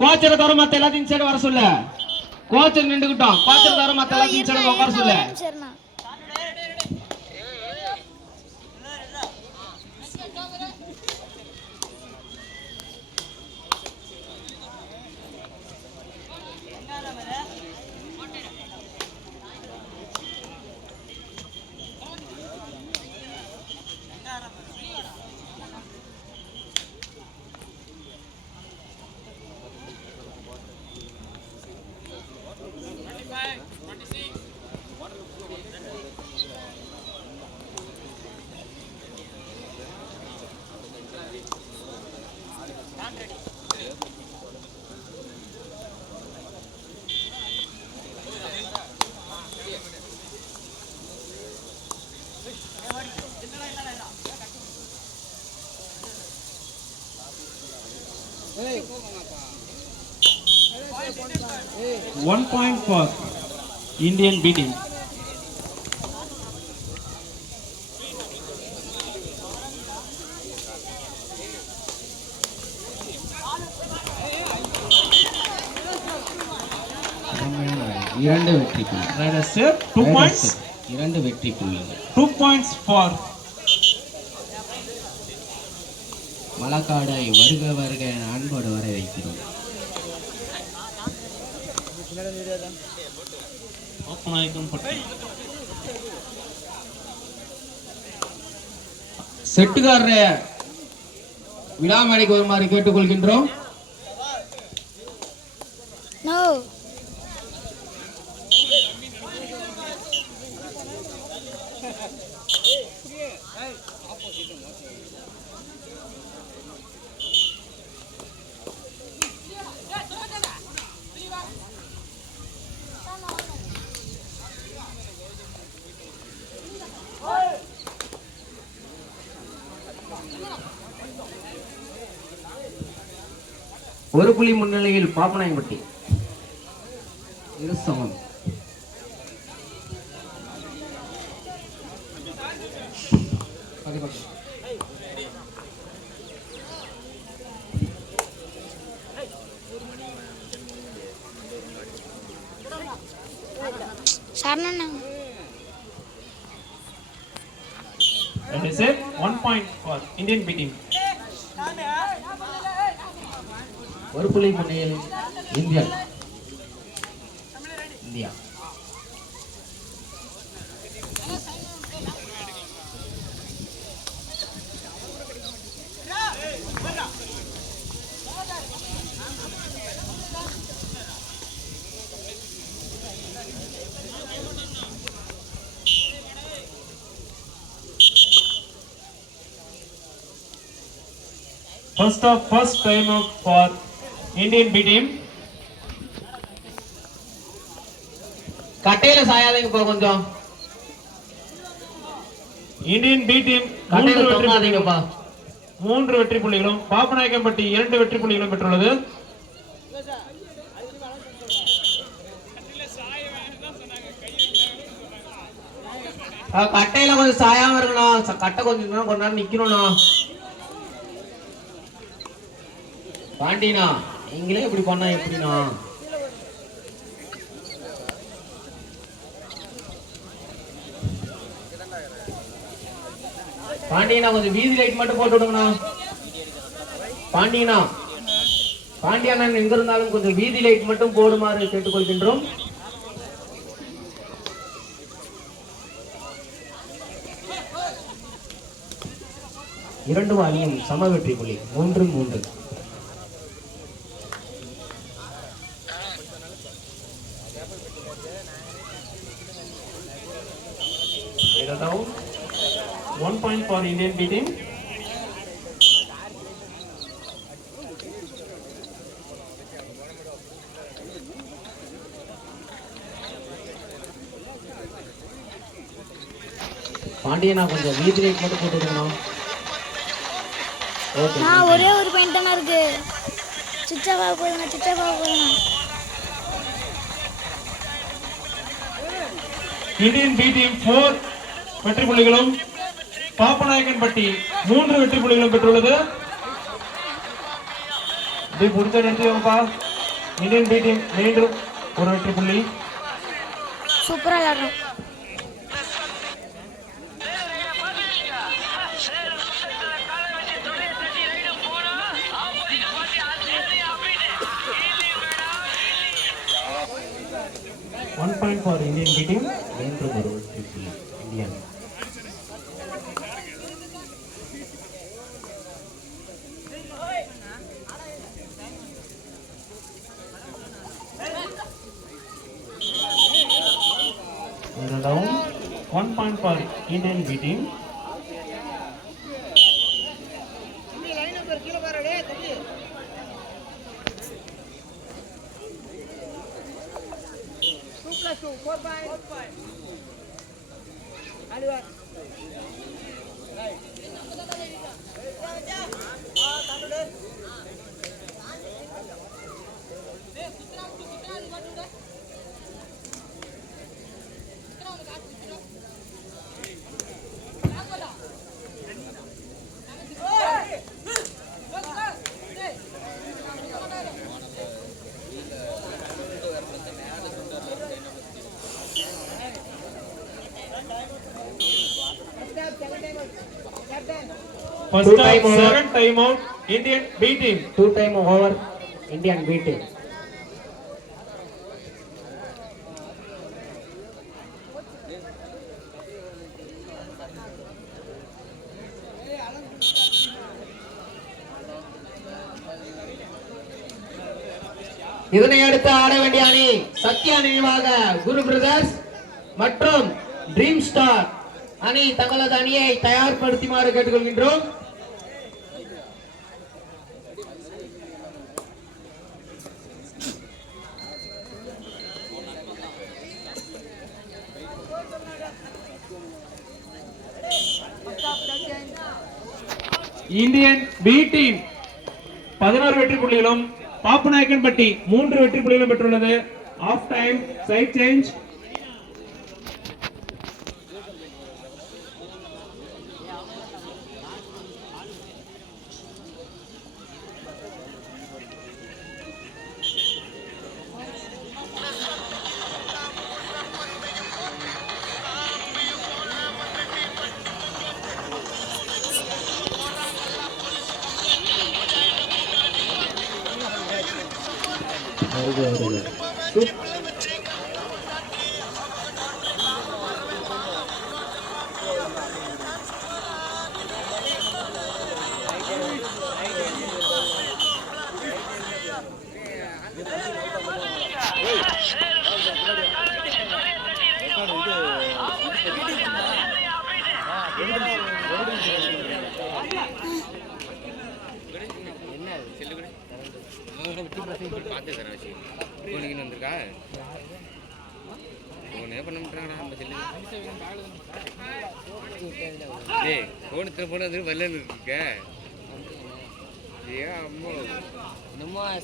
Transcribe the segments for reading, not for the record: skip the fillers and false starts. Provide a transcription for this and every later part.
கோச்சரை தவிர மத்த எல்லாத்தையும் சைடு வர சொல்ல. கோச்சர் நின்றுக்கிட்டோம். கோச்சரை தவிர மத்த எல்லாத்தையும் சைடு உட்கார சொல்ல. One point for Indian B team. இரண்டு வெற்றி புள்ளி. Riders sir, 2 points. இரண்டு வெற்றி புள்ளி. 2 points for மலக்காடை வருக வருக அன்போடு வர வைக்கிறோம். செட்டுக்காரரை விழாமேடைக்கு வருமாறு கேட்டுக்கொள்கின்றோம். ஒரு புள்ளி முன்னிலையில் பாப்பநாயம்பட்டி இரு சமம். And they said 1 point for Indian B team. ஒரு புள்ளி முன்னிலையில் India. First time out for Indian B team. கட்டையில சாயாதீங்கப்பா கொஞ்சம். Indian B team கட்டையில தொங்காதீங்கப்பா. 3 வெற்றி புள்ளிகளும் பாப்பநாயக்கம்பட்டி 2 வெற்றி புள்ளிகளும் பெற்றுள்ளது. கட்டையில கொஞ்சம் சாயாம இருக்கணும். கட்டை கொஞ்சம் கொஞ்ச நேரம் நிக்கணும். பாண்டினா நீங்களே இப்படி பண்ணா எப்படினா? பாண்டியனா கொஞ்சம் வீதி லைட் மட்டும் போட்டு விடுங்கண்ணா. பாண்டியனா பாண்டியண்ணன் எங்க இருந்தாலும் கொஞ்சம் வீதி லைட் மட்டும் போடுமாறு கேட்டுக்கொள்கின்றோம். இரண்டு அணியும் சம வெற்றி புள்ளி 3-3. Down 1 point for Indian B team. பாண்டியனா கொஞ்சம் வீதி லைட் மட்டும் போட்டுடுங்க. ஓகே நான் ஒரே ஒரு பாயிண்ட் தான இருக்கு. சிச்சவா போடுங்க. Indian B team 4 வெற்றி புள்ளிகளும் பாப்பநாயக்கன்பட்டி 3 வெற்றி புள்ளிகளும் பெற்றுள்ளது. இது புடிச்ச நிறுத்தியோப்பா. இந்தியன் பி டீம் மீண்டும் ஒரு வெற்றி புள்ளி. சூப்பரா விளையாடுறோம். One point for Indian B team. மீண்டும் ஒரு வெற்றி புள்ளி Indian. Down. 1 point for Indian B team. First time, second time out, Indian B team. 2 time over Indian B team. இதனை அடுத்து ஆட வேண்டிய அணி சத்யா நினைவாக குரு பிரதர்ஸ் மற்றும் ட்ரீம் ஸ்டார் அணி தங்களது அணியை தயார்படுத்துமாறு கேட்டுக்கொள்கின்றோம். இந்தியன் பி டீம் 11 வெற்றி புள்ளிகளும் பாப்பநாயக்கன்பட்டி 3 வெற்றி புள்ளிகளும் பெற்றுள்ளது. Half time side change.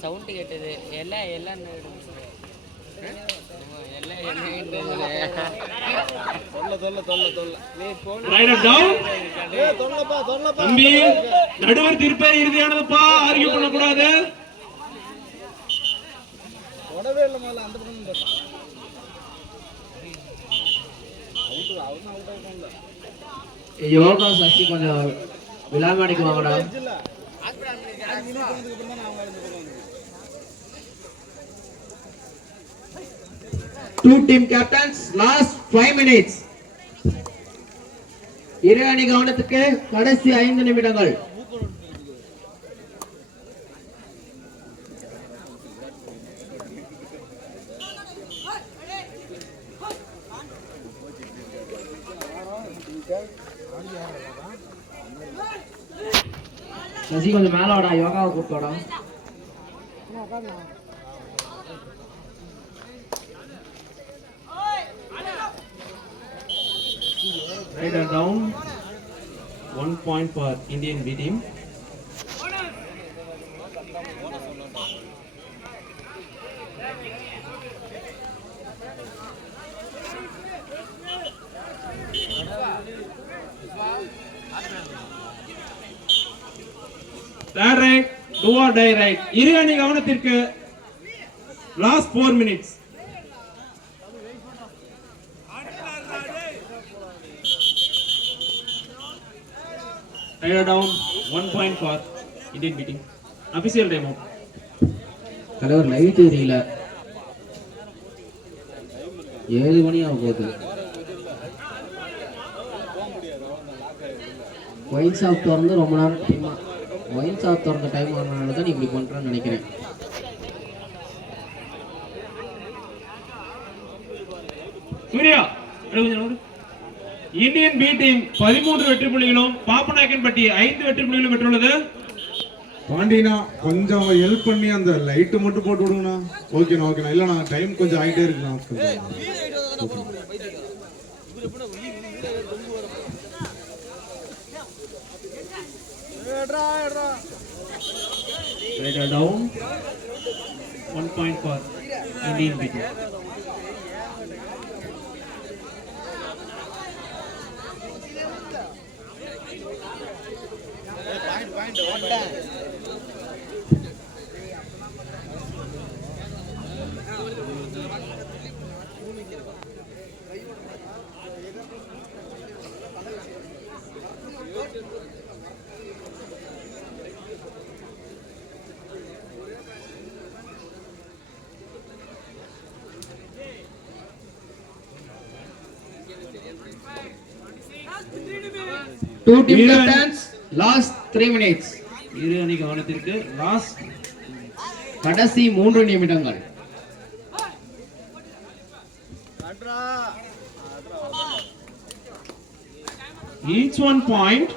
Sound கேட்டது எல்லாம் எல்லாம் நடுவர் தீர்ப்பே இறுதியானதுப்பா, ஆர்கியூ பண்ணக்கூடாது. யோகா சசி கொஞ்சம் விழாமணிக்கு வாங்கடா. Two team captains, last 5 minutes. இரு அணி கவனத்துக்கு கடைசி 5 நிமிடங்கள். சசி கொஞ்சம் மேல வாடா, யோகாவை கூப்பிட்டு வாடா. Rider down. 1 point for Indian B team. Direct, do or die right. இரு அணி கவனத்திற்கு last 4 minutes. Tied down 1 point for Indian B team. Official time out. தலைவர் லைட் எரியல 7 மணி ஆக போகுது. ஒயின் ஷாப் திறந்து ரொம்ப நேரம் டைம் ஒயின் ஷாப் திறந்த டைம் ஆனதுனால தான் இப்படி பண்றேன்னு நினைக்கிறேன். சூர்யா இந்தியன் பி டீம் 13 வெற்றி புள்ளிகளும் பாப்பநாயக்கன்பட்டி 5 வெற்றி புள்ளிகளும் பெற்றுள்ளது. பாண்டினா கொஞ்சம் ஹெல்ப் பண்ணி அந்த லைட் மட்டும் போட்டு விடுங்கண்ணா. ஓகேண்ணா ஓகேண்ணா. இல்லைண்ணா டைம் கொஞ்சம் ஆகிட்டே இருக்குண்ணா. Down 1 point for Indian B team. Two team captains last 3 minutes. இரு அணி கவனத்திற்கு லாஸ்ட் கடைசி 3 நிமிடங்கள். each 1 point.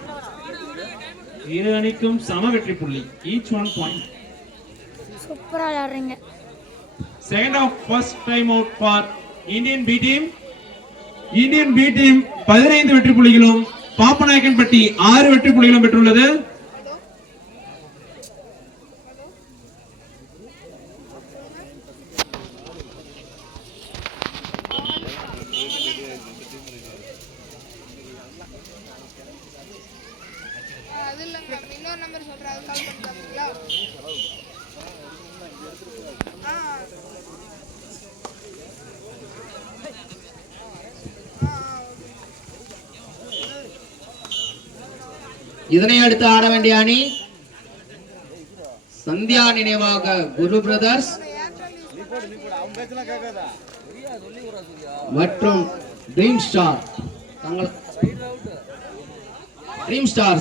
இரு அணிக்கும் சம வெற்றி புள்ளி. each 1 point. சூப்பரா விளையாடுறீங்க. Second half first time out for Indian B team. Indian B team 15 வெற்றி புள்ளிகளும் பாப்பநாயக்கன்பட்டி 6 வெற்றி புள்ளிகளும் பெற்றுள்ளது. இன்னொரு நம்பர் சொல்றேன், அது கால் பண்ணிட்டாங்களா? இதனை அடுத்து ஆட வேண்டிய அணி சந்தியா நினைவாக குரு பிரதர்ஸ் மற்றும் ட்ரீம் ஸ்டார்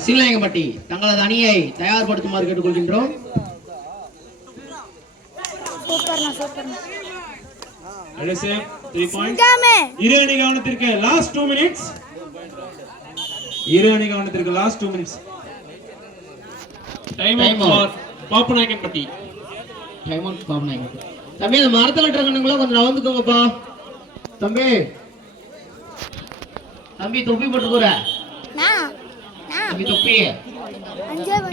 சீலநாயக்கம்பட்டி தங்களது அணியை தயார்படுத்துமாறு கேட்டுக்கொள்கின்றோம். சூப்பர்ண்ணா சூப்பர்ண்ணா. இரு அணி கவனத்திற்கு லாஸ்ட் 2 minutes. இரு அணி கவனத்திற்கு last 2 minutes. Time out for Pappanaickenpatti. Time out Pappanaickenpatti. தம்பி இந்த மரத்துல இருக்கவங்களா கொஞ்சம் நவந்துக்கோங்கப்பா. தம்பி தம்பி தொப்பி போட்டுக்கோற. தம்பி தொப்பி.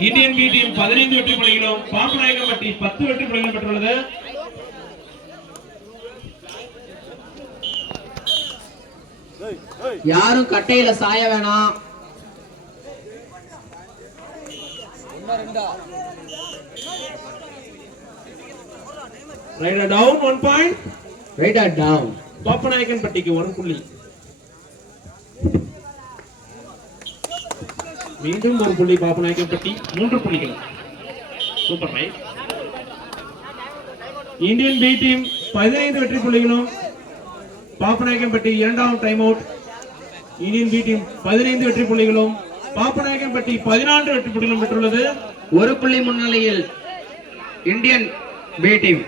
இந்தியன் பி டீம் 15 வெற்றி புள்ளிகளும் பாப்பநாயக்கன்பட்டி 10 வெற்றி புள்ளிகளும் பெற்றுள்ளது. யாரும் கட்டையில சாய வேணாம். Raider down 1 point. Raider down. பாப்பநாயக்கன்பட்டிக்கு 1 புள்ளி. மீண்டும் 1 புள்ளி பாப்பநாயக்கன்பட்டி 3 புள்ளிகள். Super raid. Indian B team 15 வெற்றி புள்ளிகளும் பாப்பநாயக்கன்பட்டி இரண்டாம் time out. Indian B team 15 வெற்றி புள்ளிகளும் பாப்பநாயக்கன்பட்டி 14 வெற்றி புள்ளிகளும் பெற்றுள்ளது. 1 புள்ளி முன்னிலையில் Indian B team.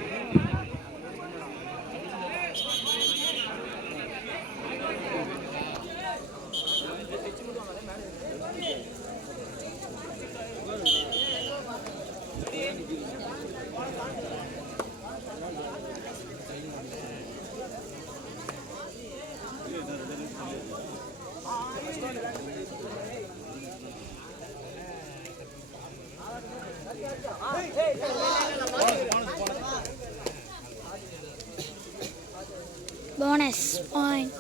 Bonus point.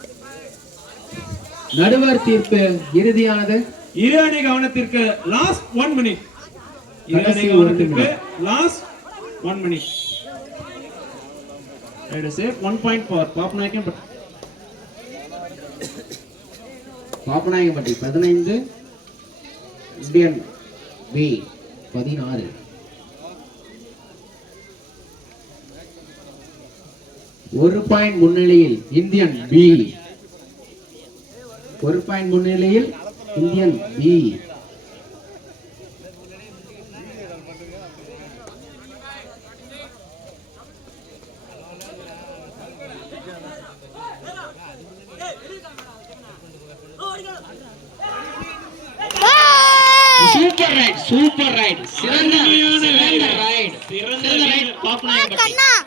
நடுவர் தீர்ப்பு இறுதியானது. இரு அணி கவனத்திற்கு லாஸ்ட் 1 minute. இரு அணி கவனத்திற்கு last 1 minute. Right, safe. 1 point for Pappanayakkanpatti. Pappanayakampatti 15 Indian B 16. ஒரு பாயிண்ட் முன்னிலையில் இந்தியன் பி. ஒரு பாயிண்ட் முன்னிலையில் இந்தியன் பி. சூப்பர் ரைட் சிறந்த ரைட் பாப்பநாயகம்பட்டி.